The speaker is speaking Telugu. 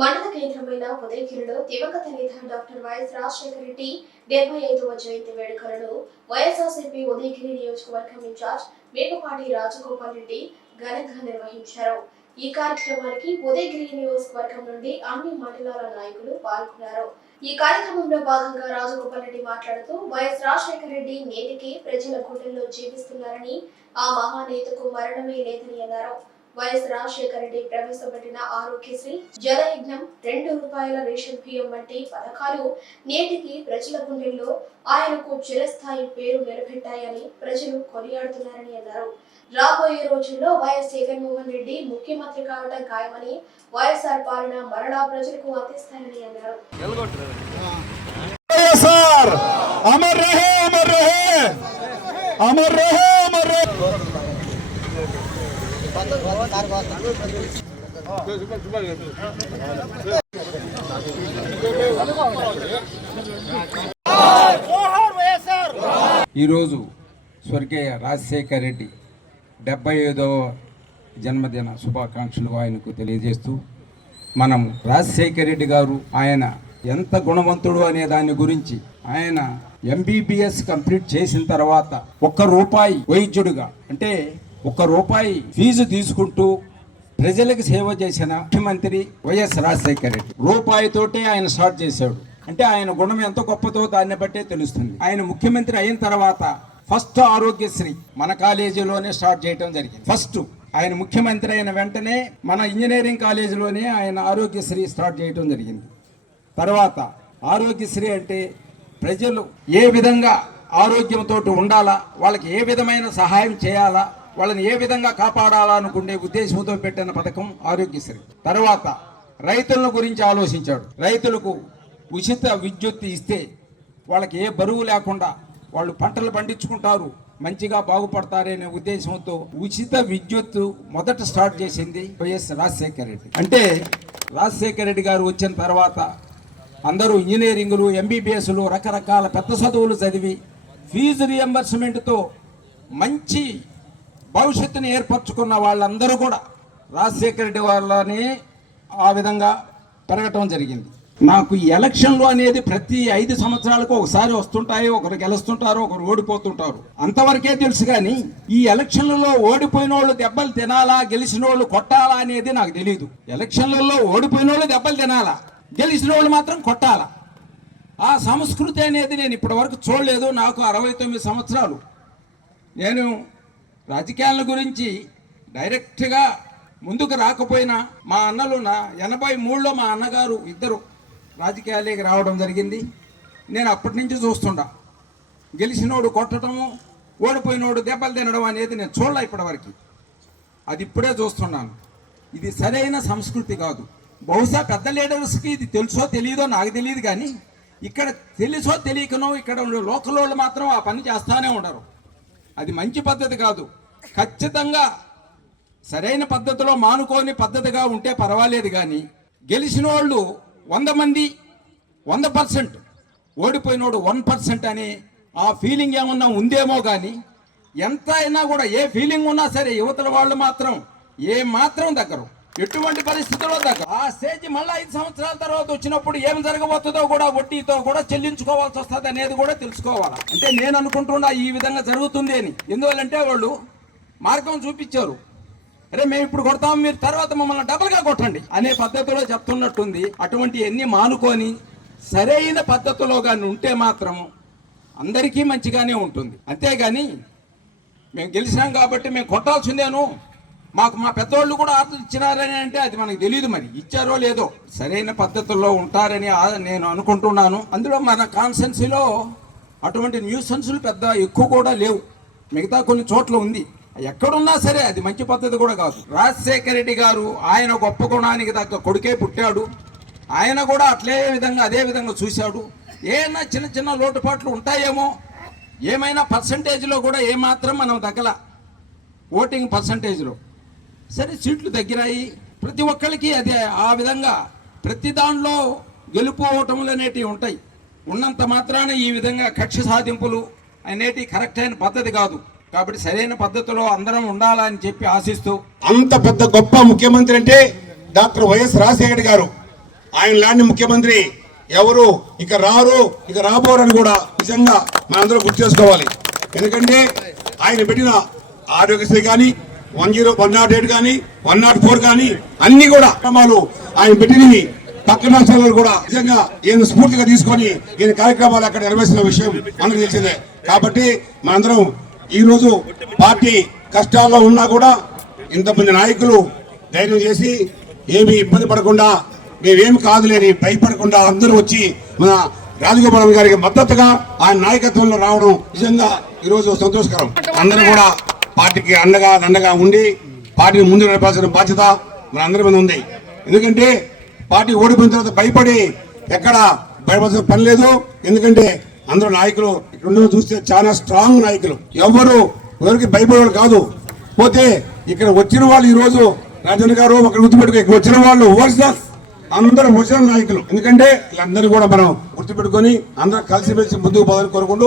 మండల కేంద్రమైన ఉదయగిరిలో దివంగత నేత డాక్టర్ వైఎస్ రాజశేఖర రెడ్డి 75వ జయంతి వేడుకలను వైఎస్ఆర్సీపీ ఉదయగిరి నియోజకవర్గం ఇన్ఛార్జ్ మేకపాటి రాజగోపాల్ రెడ్డి ఘనంగా నిర్వహించారు. ఈ కార్యక్రమానికి ఉదయగిరి నియోజకవర్గం నుండి అన్ని మండలాల నాయకులు పాల్గొన్నారు. ఈ కార్యక్రమంలో భాగంగా రాజగోపాల్ రెడ్డి మాట్లాడుతూ వైఎస్ రాజశేఖర రెడ్డి నేటికి ప్రజల గుండెల్లో జీవిస్తున్నారని, ఆ మహానేతకు మరణమే లేదని అన్నారు. వైఎస్ రాజశేఖర రెడ్డి ప్రవేశపెట్టిన ఆరోగ్యశ్రీ, జలయజ్ఞం, ₹2 రేషన్ బియ్యం వంటి పథకాలు నేటికి ప్రజల గుండెల్లో ఆయనకు చిరస్థాయి పేరు నిలబెట్టాయని ప్రజలు కొనియాడుతున్నారని అన్నారు. రాబోయే రోజుల్లో వైఎస్ జగన్మోహన్ రెడ్డి ముఖ్యమంత్రి కావడం ఖాయమని, వైఎస్ఆర్ పాలన మరలా ప్రజలకు అందిస్తారని అన్నారు. ఈరోజు స్వర్గీయ రాజశేఖర్ రెడ్డి 75వ జన్మదిన శుభాకాంక్షలు ఆయనకు తెలియజేస్తూ, మనం రాజశేఖర్ రెడ్డి గారు ఆయన ఎంత గుణవంతుడు అనే దాని గురించి, ఆయన MBBS కంప్లీట్ చేసిన తర్వాత ₹1 వైద్యుడిగా, అంటే ₹1 ఫీజు తీసుకుంటూ ప్రజలకు సేవ చేసిన ముఖ్యమంత్రి వైఎస్ రాజశేఖర రెడ్డి. రూపాయితోటే ఆయన స్టార్ట్ చేశాడు. అంటే ఆయన గుణం ఎంత గొప్పదో దాన్ని బట్టే తెలుస్తుంది. ఆయన ముఖ్యమంత్రి అయిన తర్వాత ఫస్ట్ ఆరోగ్యశ్రీ మన కాలేజీలోనే స్టార్ట్ చేయడం జరిగింది. ఫస్ట్ ఆయన ముఖ్యమంత్రి అయిన వెంటనే మన ఇంజనీరింగ్ కాలేజీలోనే ఆయన ఆరోగ్యశ్రీ స్టార్ట్ చేయడం జరిగింది. తర్వాత ఆరోగ్యశ్రీ అంటే ప్రజలు ఏ విధంగా ఆరోగ్యంతో ఉండాలా, వాళ్ళకి ఏ విధమైన సహాయం చేయాలా, వాళ్ళని ఏ విధంగా కాపాడాలనుకునే ఉద్దేశంతో పెట్టిన పథకం ఆరోగ్యశ్రీ. తర్వాత రైతుల గురించి ఆలోచించాడు. రైతులకు ఉచిత విద్యుత్ ఇస్తే వాళ్ళకి ఏ బరువు లేకుండా వాళ్ళు పంటలు పండించుకుంటారు, మంచిగా బాగుపడతారనే ఉద్దేశంతో ఉచిత విద్యుత్ మొదట స్టార్ట్ చేసింది వైఎస్ రాజశేఖర రెడ్డి. అంటే రాజశేఖర రెడ్డి గారు వచ్చిన తర్వాత అందరూ ఇంజనీరింగ్లు, MBBSలు, రకరకాల పెద్ద చదువులు చదివి ఫీజు రియంబర్స్మెంట్తో మంచి భవిష్యత్తుని ఏర్పరచుకున్న వాళ్ళందరూ కూడా రాజశేఖర రెడ్డి వాళ్ళని ఆ విధంగా పెరగటం జరిగింది. నాకు ఈ ఎలక్షన్లు అనేది ప్రతి 5 సంవత్సరాలకు ఒకసారి వస్తుంటాయి. ఒకరు గెలుస్తుంటారు, ఒకరు ఓడిపోతుంటారు, అంతవరకే తెలుసు. కానీ ఈ ఎలక్షన్లలో ఓడిపోయిన వాళ్ళు దెబ్బలు తినాలా, గెలిచిన వాళ్ళు కొట్టాలా అనేది నాకు తెలియదు. ఎలక్షన్లలో ఓడిపోయిన వాళ్ళు దెబ్బలు తినాలా, గెలిచిన వాళ్ళు మాత్రం కొట్టాలా, ఆ సంస్కృతి అనేది నేను ఇప్పటి వరకు చూడలేదు. నాకు 69 సంవత్సరాలు. నేను రాజకీయాల గురించి డైరెక్ట్గా ముందుకు రాకపోయినా మా అన్నలు 83లో మా అన్నగారు ఇద్దరు రాజకీయాలకి రావడం జరిగింది. నేను అప్పటి నుంచి చూస్తుండా. గెలిచినోడు కొట్టడము, ఓడిపోయినోడు దెబ్బలు తినడం అనేది నేను చూడలే ఇప్పటివరకు. అది ఇప్పుడే చూస్తున్నాను. ఇది సరైన సంస్కృతి కాదు. బహుశా పెద్ద లీడర్స్కి ఇది తెలుసో తెలియదో నాకు తెలియదు. కానీ ఇక్కడ తెలుసో తెలియకనో ఇక్కడ లోకల్ వాళ్ళు మాత్రం ఆ పని చేస్తానే ఉండరు. అది మంచి పద్ధతి కాదు. ఖచ్చితంగా సరైన పద్ధతిలో మానుకోని పద్ధతిగా ఉంటే పర్వాలేదు. కానీ గెలిచిన వాళ్ళు 100 మంది 100%, ఓడిపోయినోడు 1% అనే ఆ ఫీలింగ్ ఏమన్నా ఉందేమో. కానీ ఎంత అయినా కూడా ఏ ఫీలింగ్ ఉన్నా సరే యువతల వాళ్ళు మాత్రం ఏ మాత్రం దగ్గరు, ఎటువంటి పరిస్థితుల్లో దగ్గర. ఆ స్టేజ్ మళ్ళీ 5 సంవత్సరాల తర్వాత వచ్చినప్పుడు ఏం జరగబోతుందో కూడా వడ్డీతో కూడా చెల్లించుకోవాల్సి వస్తుంది అనేది కూడా తెలుసుకోవాలి. అంటే నేను అనుకుంటున్నా ఈ విధంగా జరుగుతుంది అని. ఎందువల్లంటే వాళ్ళు మార్గం చూపించారు. అరే మేము ఇప్పుడు కొడతాం, మీరు తర్వాత మమ్మల్ని డబల్గా కొట్టండి అనే పద్ధతిలో చెప్తున్నట్టుంది. అటువంటి ఎన్ని మానుకొని సరైన పద్ధతిలో కానీ ఉంటే మాత్రం అందరికీ మంచిగానే ఉంటుంది. అంతేగాని మేము గెలిచినాం కాబట్టి మేము కొట్టాల్సిందేను, మాకు మా పెద్దోళ్ళు కూడా ఆర్డర్ ఇచ్చినారని అంటే అది మనకు తెలియదు. మరి ఇచ్చారో లేదో. సరైన పద్ధతుల్లో ఉంటారని నేను అనుకుంటున్నాను. అందులో మన కాన్స్టెన్సీలో అటువంటి న్యూసెన్స్లు పెద్ద ఎక్కువ కూడా లేవు. మిగతా కొన్ని చోట్ల ఉంది. ఎక్కడున్నా సరే అది మంచి పద్ధతి కూడా కాదు. రాజశేఖర రెడ్డి గారు ఆయన గొప్ప గుణానికి తగ్గ కొడుకే పుట్టాడు. ఆయన కూడా అదే విధంగా చూశాడు. ఏమైనా చిన్న చిన్న లోటుపాట్లు ఉంటాయేమో, ఏమైనా పర్సంటేజ్లో కూడా ఏమాత్రం మనం తగ్గల, ఓటింగ్ పర్సంటేజ్లో సరే సీట్లు తగ్గిరాయి. ప్రతి ఒక్కరికి అదే ఆ విధంగా ప్రతి దానిలో గెలుపు ఓటములు అనేటివి ఉంటాయి. ఉన్నంత మాత్రాన ఈ విధంగా కక్ష సాధింపులు అనేటివి కరెక్ట్ అయిన పద్ధతి కాదు. కాబట్టి సరైన పద్ధతిలో అందరం ఉండాలని చెప్పి ఆశిస్తూ, అంత పెద్ద గొప్ప ముఖ్యమంత్రి అంటే డాక్టర్ వైఎస్ రాజశేఖర్ గారు. ఆయన లాంటి ముఖ్యమంత్రి ఎవరు ఇక రారు, ఇక రాబోరని కూడా నిజంగా మనందరం గుర్తు చేసుకోవాలి. ఎందుకంటే ఆయన పెట్టిన ఆరోగ్యశ్రీ కానీ 108 కానీ 104 కానీ అన్ని కూడా క్రమాలు ఆయన పెట్టినవి పక్క రాష్ట్రాల్లో కూడా నిజంగా ఈయన స్ఫూర్తిగా తీసుకొని ఈయన కార్యక్రమాలు అక్కడ నిర్వహిస్తున్న విషయం మనకు తెలిసిందే. కాబట్టి మనందరం ఈ రోజు పార్టీ కష్టాల్లో ఉన్నా కూడా ఇంతమంది నాయకులు ధైర్యం చేసి ఏమి ఇబ్బంది పడకుండా మేమేమి కాదులేని భయపడకుండా అందరూ వచ్చి మన రాజగోపాల్ గారికి మద్దతుగా ఆయన నాయకత్వంలో రావడం నిజంగా ఈరోజు సంతోషకరం. అందరూ కూడా పార్టీకి అండగా ఉండి పార్టీని ముందుకు నడపాల్సిన బాధ్యత మన అందరి మీద ఉంది. ఎందుకంటే పార్టీ ఓడిపోయిన తర్వాత భయపడి ఎక్కడ భయపడాల్సిన పని లేదు. ఎందుకంటే అందరూ నాయకులు ఇక్కడ చూస్తే చాలా స్ట్రాంగ్ నాయకులు, ఎవరికి భయపడేవాళ్ళు కాదు. పోతే ఇక్కడ వచ్చిన వాళ్ళు ఈ రోజు రాజన్న గారు అక్కడ గుర్తుపెట్టుకో, ఇక్కడ వచ్చిన వాళ్ళు అందరూ వచ్చిన నాయకులు. ఎందుకంటే వీళ్ళందరూ కూడా మనం గుర్తుపెట్టుకొని అందరూ కలిసిమెలిసి ముందుకు పోవాలని కోరుకుంటూ